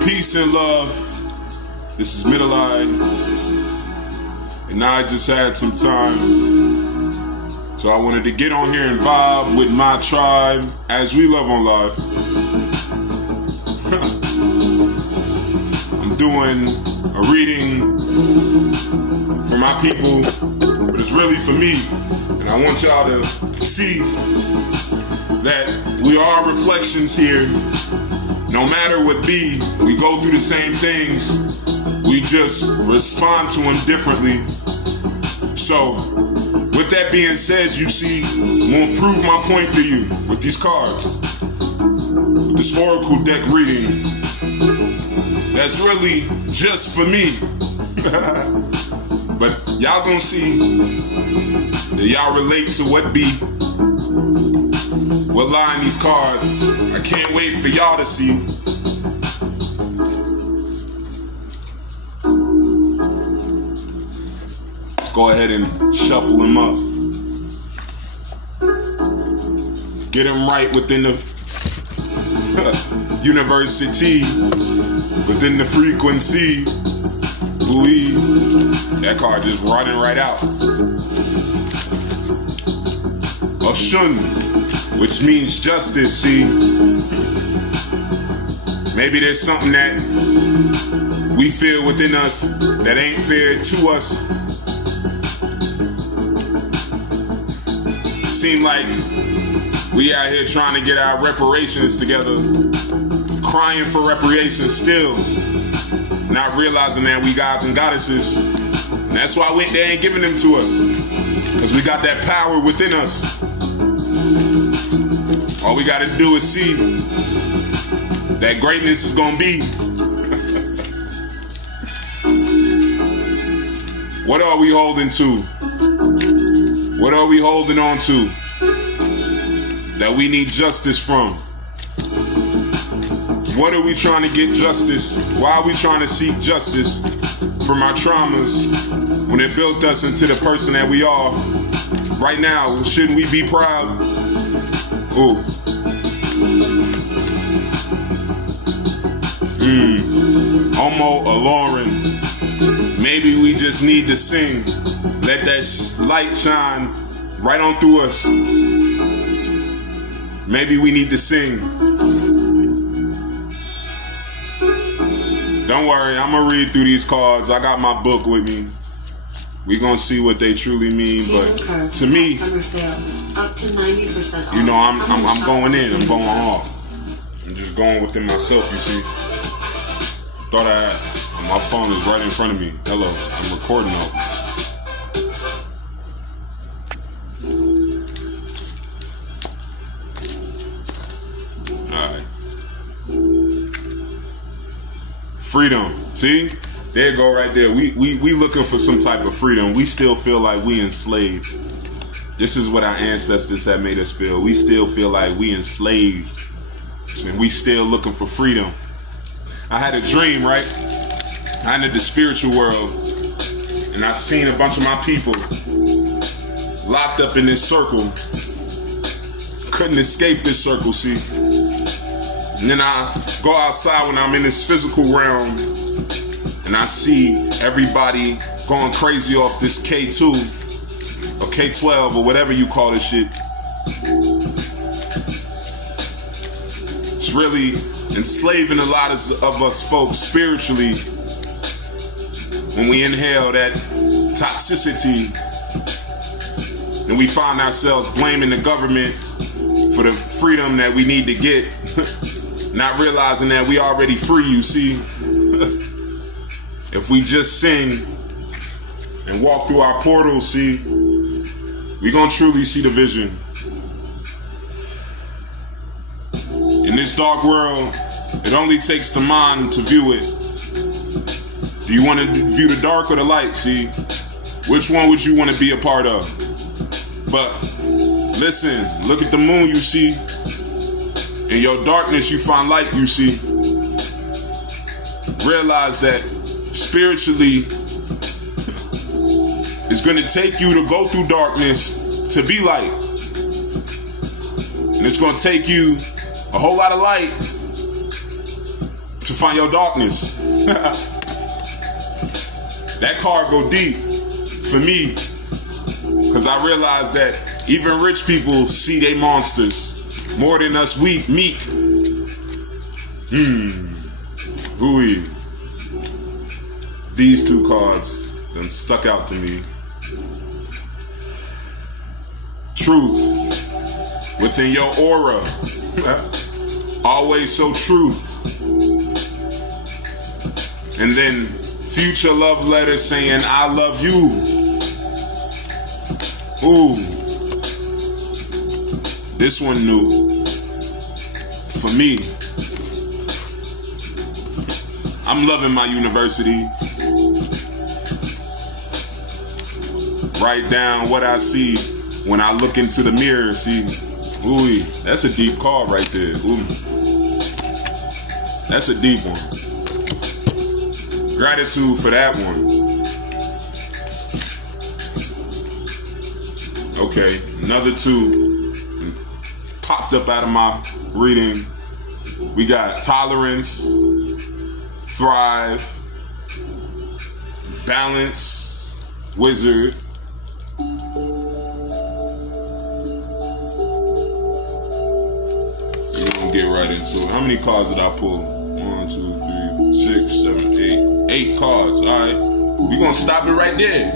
Peace and love. This is Middle Eye, and I just had some time, so I wanted to get on here and vibe with my tribe as we love on live. I'm doing a reading for my people, but it's really for me, and I want y'all to see that we are reflections here. No matter what be, we go through the same things, we just respond to them differently. So, with that being said, you see, I'm gonna prove my point to you with these cards, with this Oracle deck reading. That's really just for me. But y'all gonna see that y'all relate to what be, what lie in these cards. I can't wait for y'all to see. Let's go ahead and shuffle them up. Get them right within the university, within the frequency. Believe that card just running right out. Oshun, which means justice. See, maybe there's something that we feel within us that ain't fair to us. Seem like we out here trying to get our reparations together, crying for reparations still, not realizing that we gods and goddesses. And that's why they ain't giving them to us, because we got that power within us. All we gotta do is see that greatness is gonna be. What are we holding to? What are we holding on to that we need justice from? What are we trying to get justice? Why are we trying to seek justice from our traumas when it built us into the person that we are? Right now, shouldn't we be proud? Ooh. Omo Aloran. Maybe we just need to sing. Let that light shine right on through us. Maybe we need to sing. Don't worry, I'm gonna read through these cards. I got my book with me. We gonna see what they truly mean, but to me, up to 90% you know, I'm going in. I'm going off. I'm just going within myself. You see, thought I had my phone is right in front of me. Hello, I'm recording now. Alright. Freedom. See? There you go right there. We looking for some type of freedom. We still feel like we enslaved. This is what our ancestors have made us feel. We still feel like we enslaved. And we still looking for freedom. I had a dream, right? I entered the spiritual world, and I seen a bunch of my people locked up in this circle. Couldn't escape this circle, see? And then I go outside when I'm in this physical realm, and I see everybody going crazy off this K2 or K12 or whatever you call this shit. It's really enslaving a lot of us folks spiritually when we inhale that toxicity, and we find ourselves blaming the government for the freedom that we need to get, not realizing that we already free, you see. If we just sing and walk through our portals, see, we gonna truly see the vision. In this dark world, It only takes the mind to view it. Do you want to view the dark or the light? See, which one would you want to be a part of? But listen, look at the moon, you see. In your darkness, you find light, you see. Realize that spiritually, it's going to take you to go through darkness to be light. And it's going to take you a whole lot of light to find your darkness. That card go deep for me, because I realize that even rich people see they monsters more than us meek. Hooey. These two cards done stuck out to me. Truth within your aura. Always so truth. And then future love letter saying I love you. Ooh. This one new. For me. I'm loving my university. Write down what I see when I look into the mirror. See, ooh, that's a deep card right there. Ooh, that's a deep one. Gratitude for that one. Okay, another two popped up out of my reading. We got tolerance, thrive, balance, wizard. We're gonna get right into it. How many cards did I pull? 1, 2, 3, 6, 7, 8. 8 cards, alright. We're gonna stop it right there.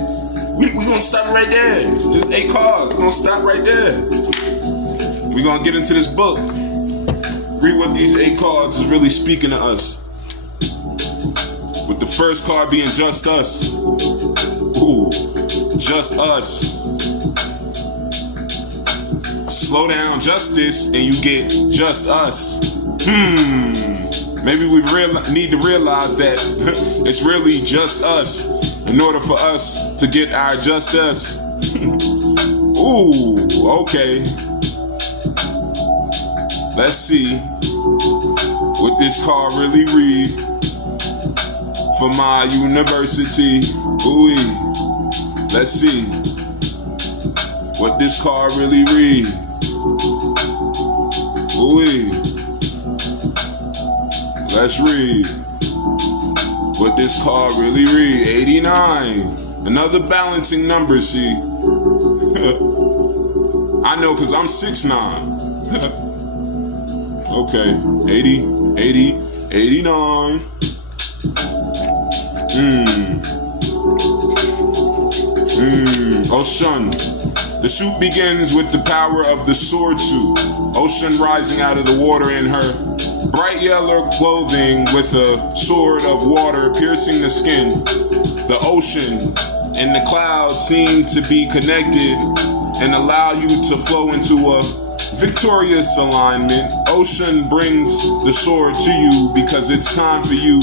We're gonna stop it right there. There's 8 cards. We're gonna stop right there. We're gonna get into this book. Read what these 8 cards is really speaking to us. With the first card being just us. Ooh, just us. Slow down justice and you get just us. Maybe we need to realize that it's really just us in order for us to get our just us. Ooh, okay. Let's see what this card really read for my university. Ooh, let's see what this card really read. Ooh, let's read what this card really read. 89, another balancing number. See, I know because I'm 6'9". Okay, 80, 89. Oshun. The suit begins with the power of the sword suit. Oshun rising out of the water in her bright yellow clothing with a sword of water piercing the skin. The ocean and the clouds seem to be connected and allow you to flow into a victorious alignment. Ocean brings the sword to you because it's time for you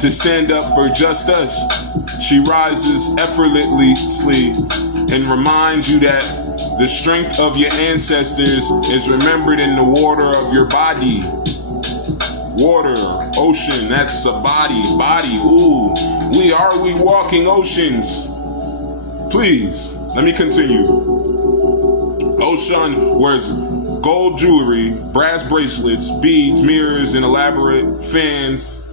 to stand up for just us. She rises effortlessly and reminds you that the strength of your ancestors is remembered in the water of your body. Water, ocean, that's a body. Ooh, we walking oceans. Please, let me continue. Oshun wears gold jewelry, brass bracelets, beads, mirrors, and elaborate fans.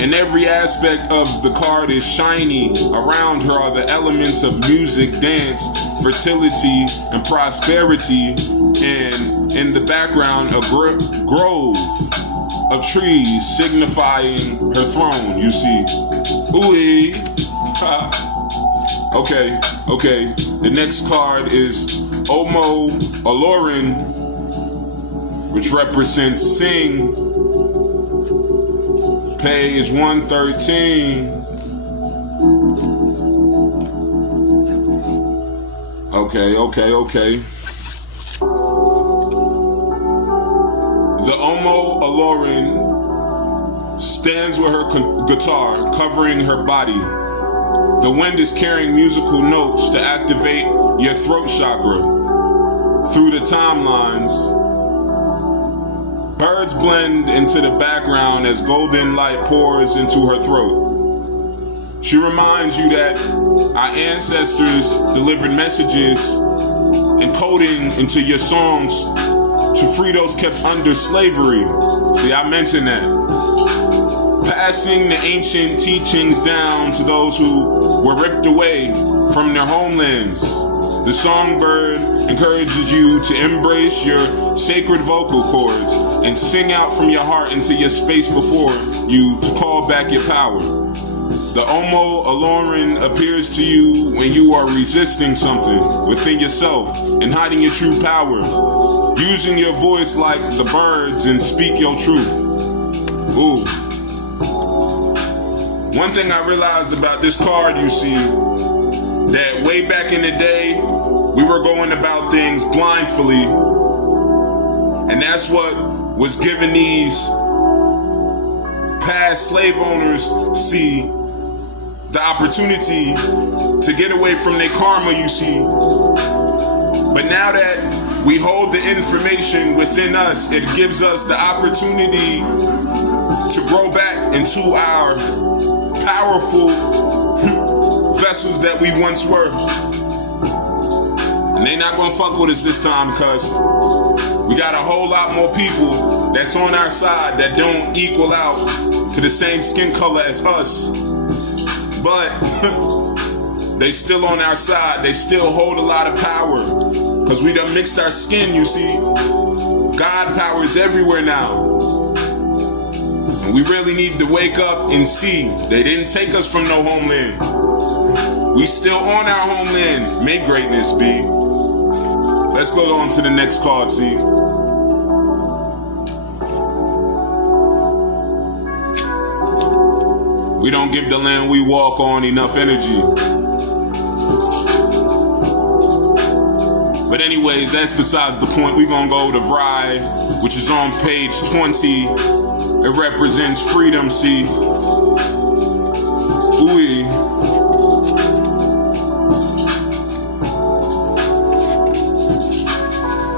And every aspect of the card is shiny. Around her are the elements of music, dance, fertility, and prosperity. And in the background, a grove of trees signifying her throne, you see. Ooh. Okay. The next card is Omo Olorin, which represents sing. Page 113. Okay. The Omo Aloran stands with her guitar covering her body. The wind is carrying musical notes to activate your throat chakra. Through the timelines, birds blend into the background as golden light pours into her throat. She reminds you that our ancestors delivered messages encoding into your songs to free those kept under slavery. See, I mentioned that. Passing the ancient teachings down to those who were ripped away from their homelands. The songbird encourages you to embrace your sacred vocal cords and sing out from your heart into your space before you to call back your power. The Omo Aloran appears to you when you are resisting something within yourself and hiding your true power. Using your voice like the birds and speak your truth. Ooh. One thing I realized about this card, you see, that way back in the day, we were going about things blindly. And that's what was giving these past slave owners, see, the opportunity to get away from their karma, you see. But now that we hold the information within us, it gives us the opportunity to grow back into our powerful vessels that we once were. And they not gonna fuck with us this time because we got a whole lot more people that's on our side that don't equal out to the same skin color as us. But they still on our side. They still hold a lot of power. Because we done mixed our skin, you see. God power is everywhere now. And we really need to wake up and see. They didn't take us from no homeland. We still on our homeland. May greatness be. Let's go on to the next card, see. We don't give the land we walk on enough energy. But anyways, that's besides the point. We're gonna go to Vry, which is on page 20. It represents freedom, see. Ooh.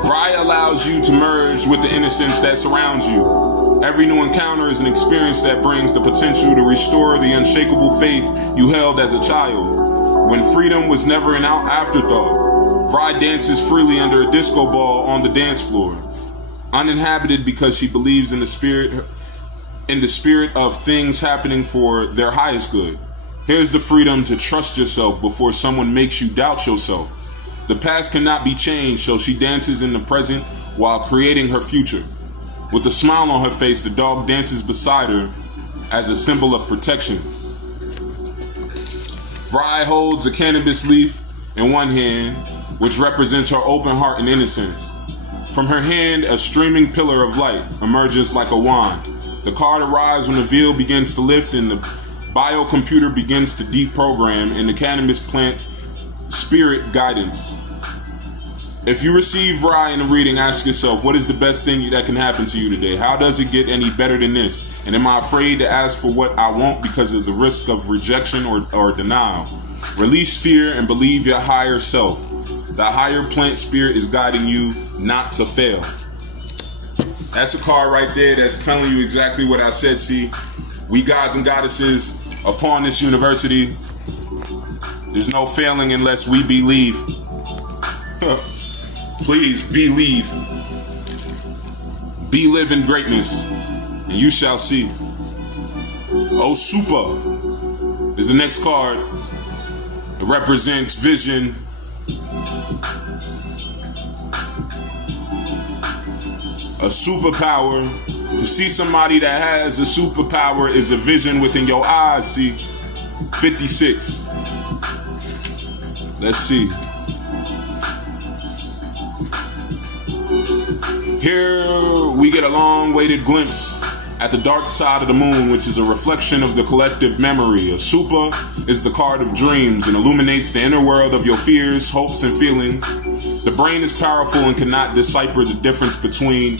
Vry allows you to merge with the innocence that surrounds you. Every new encounter is an experience that brings the potential to restore the unshakable faith you held as a child. When freedom was never an afterthought. Vry dances freely under a disco ball on the dance floor, uninhabited because she believes in the spirit of things happening for their highest good. Here's the freedom to trust yourself before someone makes you doubt yourself. The past cannot be changed, so she dances in the present while creating her future. With a smile on her face, the dog dances beside her as a symbol of protection. Vry holds a cannabis leaf in one hand, which represents her open heart and innocence. From her hand, a streaming pillar of light emerges like a wand. The card arrives when the veil begins to lift and the biocomputer begins to deprogram in the cannabis plant spirit guidance. If you receive Vry in a reading, ask yourself, what is the best thing that can happen to you today? How does it get any better than this? And am I afraid to ask for what I want because of the risk of rejection or denial? Release fear and believe your higher self. The higher plant spirit is guiding you not to fail. That's a card right there that's telling you exactly what I said. See, we gods and goddesses upon this university. There's no failing unless we believe. Please believe. Be live in greatness, and you shall see. Oh, Super is the next card. It represents vision. A superpower. To see somebody that has a superpower is a vision within your eyes, see? 56. Let's see. Here we get a long-awaited glimpse at the dark side of the moon, which is a reflection of the collective memory. A super is the card of dreams and illuminates the inner world of your fears, hopes, and feelings. The brain is powerful and cannot decipher the difference between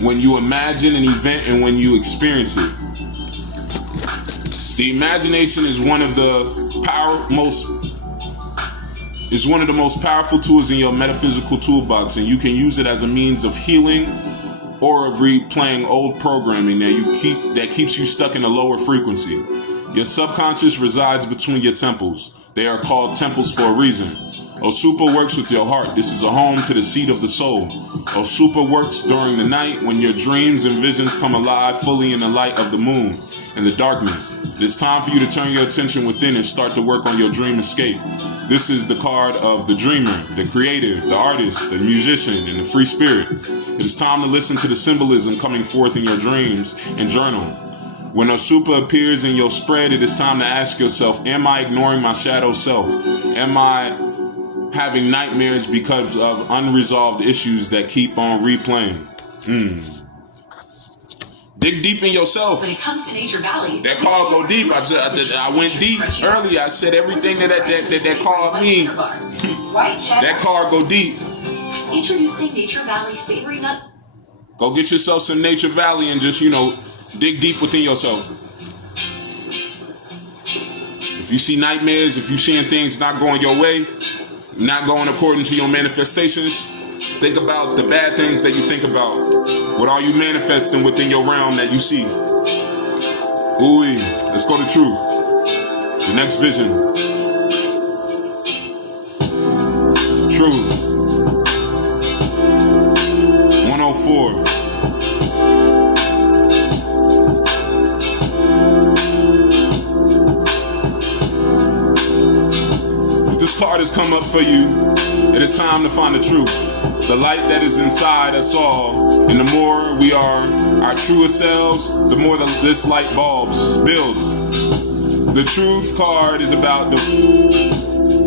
when you imagine an event and when you experience it. The imagination is one of the most powerful tools in your metaphysical toolbox, and you can use it as a means of healing or of replaying old programming that keeps you stuck in a lower frequency. Your subconscious resides between your temples. They are called temples for a reason. Osupa works with your heart. This is a home to the seat of the soul. Osupa works during the night when your dreams and visions come alive fully in the light of the moon and the darkness. It is time for you to turn your attention within and start to work on your dream escape. This is the card of the dreamer, the creative, the artist, the musician, and the free spirit. It is time to listen to the symbolism coming forth in your dreams and journal. When Osupa appears in your spread, it is time to ask yourself, am I ignoring my shadow self? Am I having nightmares because of unresolved issues that keep on replaying? Dig deep in yourself. When it comes to Nature Valley, that card go deep. I went deep earlier. I said everything that card mean. That card go deep. Introducing Nature Valley Savory Nut. Go get yourself some Nature Valley and just, dig deep within yourself. If you see nightmares, if you're seeing things not going your way, not going according to your manifestations, think about the bad things that you think about. What are you manifesting within your realm that you see? Ooh, let's go to truth. The next vision. Truth. 104. If this card has come up for you, it is time to find the truth. The light that is inside us all, and the more we are our truest selves, the more this light bulbs builds. The truth card is about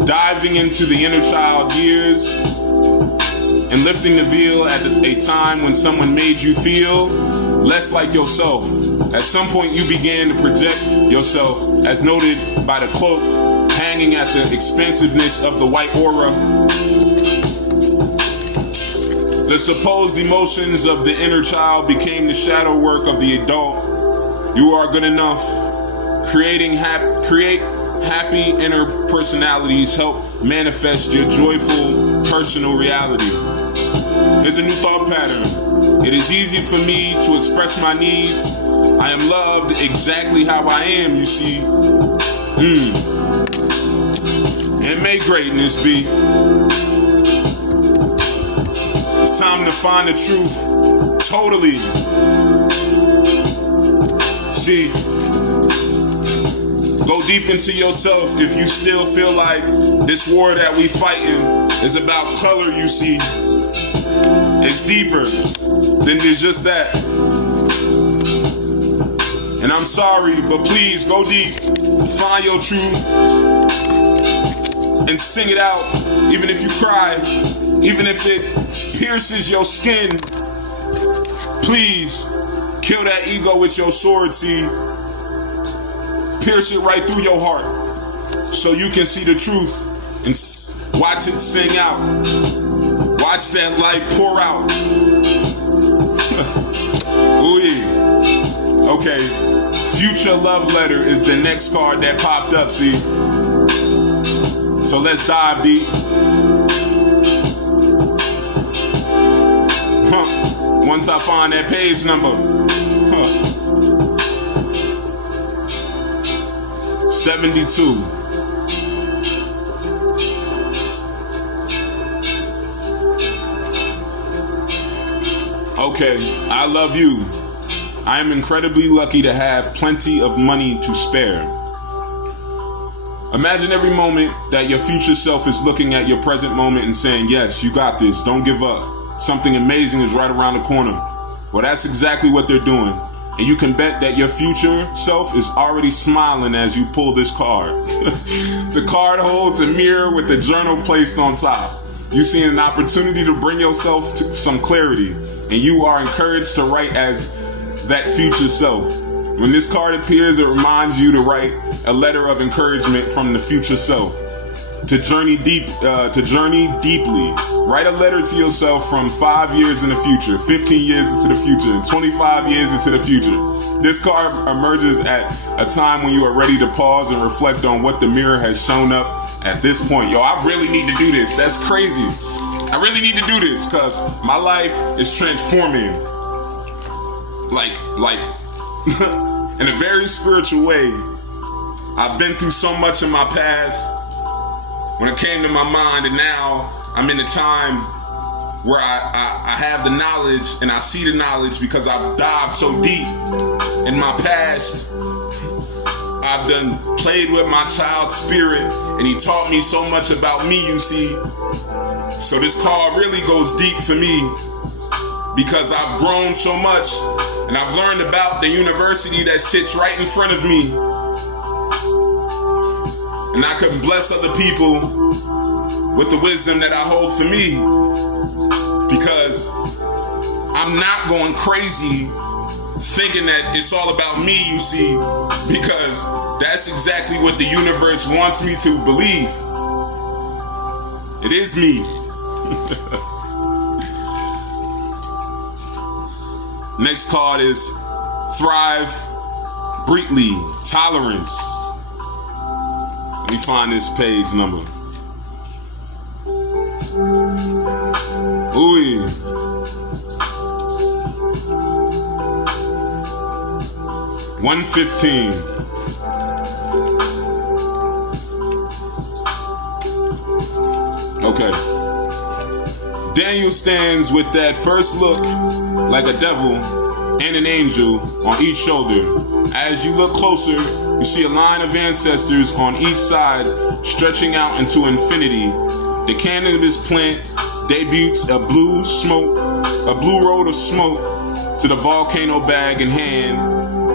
diving into the inner child years and lifting the veil at a time when someone made you feel less like yourself. At some point you began to project yourself, as noted by the cloak hanging at the expansiveness of the white aura. The supposed emotions of the inner child became the shadow work of the adult. You are good enough. Create happy inner personalities. Help manifest your joyful personal reality. Here's a new thought pattern. It is easy for me to express my needs. I am loved exactly how I am, you see. And may greatness be. It's time to find the truth. Totally. See, go deep into yourself if you still feel like this war that we fighting is about color, you see. It's deeper than just that. And I'm sorry, but please go deep. Find your truth. And sing it out, even if you cry, even if it pierces your skin. Please kill that ego with your sword, see. Pierce it right through your heart so you can see the truth and watch it sing out. Watch that light pour out. Ooh, yeah. Okay, Future Love Letter is the next card that popped up, see. So let's dive deep. Once I find that page number. 72. Okay, I love you. I am incredibly lucky to have plenty of money to spare. Imagine every moment that your future self is looking at your present moment and saying, yes, you got this, don't give up. Something amazing is right around the corner. Well, that's exactly what they're doing. And you can bet that your future self is already smiling as you pull this card. The card holds a mirror with a journal placed on top. You see an opportunity to bring yourself to some clarity, and you are encouraged to write as that future self. When this card appears, it reminds you to write a letter of encouragement from the future self. To journey deeply Write a letter to yourself from 5 years in the future, 15 years into the future, and 25 years into the future. This card emerges at a time when you are ready to pause and reflect on what the mirror has shown up at this point. Yo, I really need to do this. That's crazy. I really need to do this because my life is transforming. Like, in a very spiritual way. I've been through so much in my past when it came to my mind, and now I'm in a time where I have the knowledge and I see the knowledge because I've dived so deep in my past. I've done played with my child's spirit, and he taught me so much about me, you see. So this card really goes deep for me because I've grown so much and I've learned about the university that sits right in front of me. And I can bless other people with the wisdom that I hold for me because I'm not going crazy thinking that it's all about me, you see, because that's exactly what the universe wants me to believe. It is me. Next card is Thrive Breatly, Tolerance. Let me find this page number. Ooh. 115. Okay. Daniel stands with that first look like a devil and an angel on each shoulder. As you look closer, you see a line of ancestors on each side stretching out into infinity. The cannabis plant debuts a blue road of smoke to the volcano bag in hand,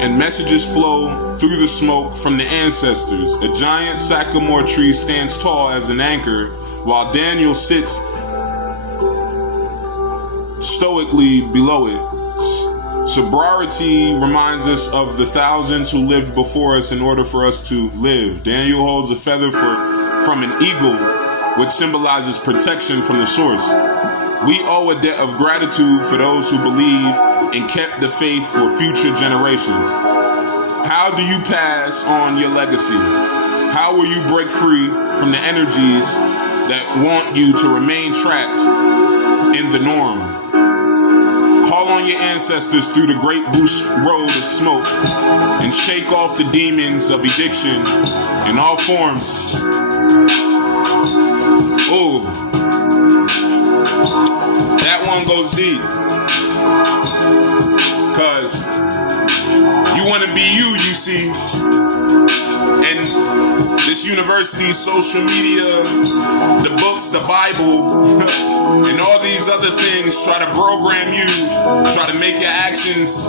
and messages flow through the smoke from the ancestors. A giant sycamore tree stands tall as an anchor, while Daniel sits stoically below it. Sobriety reminds us of the thousands who lived before us in order for us to live. Daniel holds a feather from an eagle, which symbolizes protection from the source. We owe a debt of gratitude for those who believe and kept the faith for future generations. How do you pass on your legacy? How will you break free from the energies that want you to remain trapped in the norm? Call on your ancestors through the great bush road of smoke and shake off the demons of addiction in all forms. Oh, that one goes deep. Cause you want to be you see. And this university, social media, the books, the Bible, and all these other things try to program you, try to make your actions,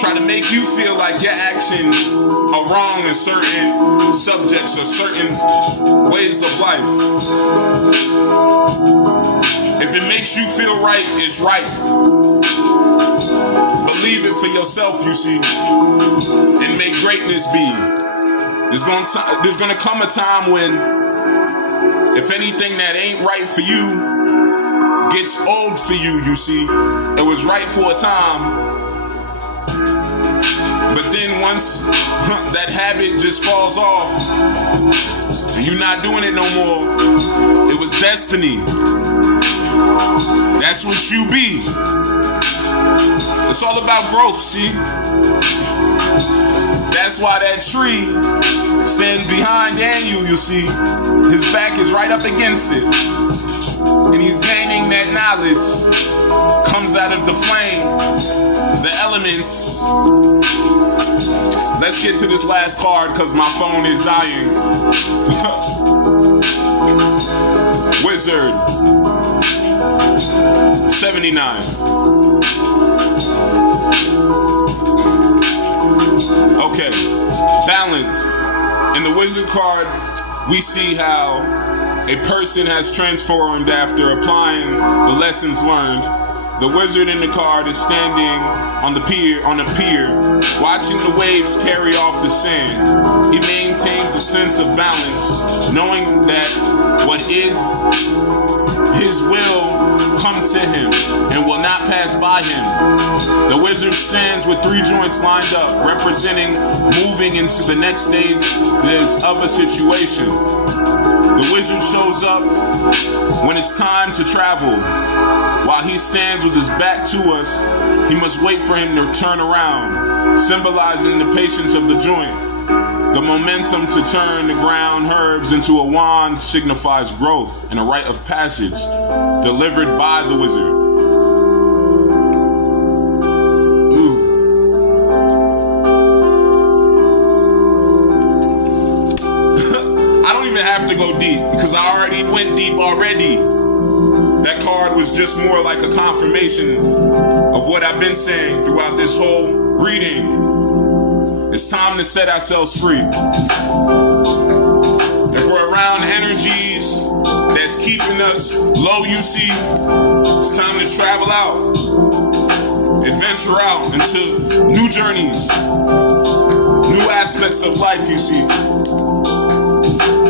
try to make you feel like your actions are wrong in certain subjects or certain ways of life. If it makes you feel right, it's right. Believe it for yourself, you see, and make greatness be. There's gonna come a time when, if anything that ain't right for you gets old for you, you see. It was right for a time, but then once that habit just falls off and you're not doing it no more, it was destiny. That's what you be. It's all about growth, see? That's why that tree stands behind Daniel, you see. His back is right up against it. And he's gaining that knowledge. Comes out of the flame, the elements. Let's get to this last card because my phone is dying. Wizard. 79. Okay, balance. In the wizard card, we see how a person has transformed after applying the lessons learned. The wizard in the card is standing on a pier, watching the waves carry off the sand. He maintains a sense of balance, knowing that what is his will come to him and will not pass by him. The wizard stands with 3 joints lined up, representing moving into the next stage of a situation. The wizard shows up when it's time to travel. While he stands with his back to us, he must wait for him to turn around, symbolizing the patience of the joint. The momentum to turn the ground herbs into a wand signifies growth and a rite of passage delivered by the wizard. Ooh. I don't even have to go deep because I already went deep already. That card was just more like a confirmation of what I've been saying throughout this whole reading. It's time to set ourselves free. If we're around energies that's keeping us low, you see, it's time to travel out, adventure out into new journeys, new aspects of life, you see.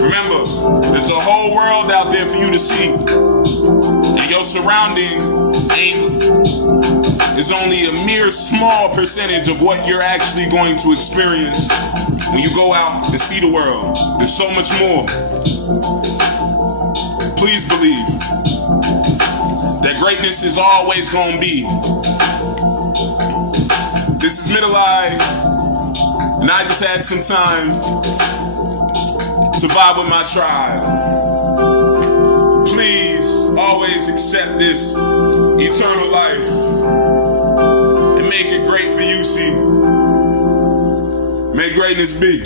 Remember, there's a whole world out there for you to see, and your surrounding is only a mere small percentage of what you're actually going to experience when you go out and see the world. There's so much more. Please believe that greatness is always going to be. This is Middle Eye, and I just had some time to vibe with my tribe. Please always accept this eternal life and make it great for you, see. May greatness be.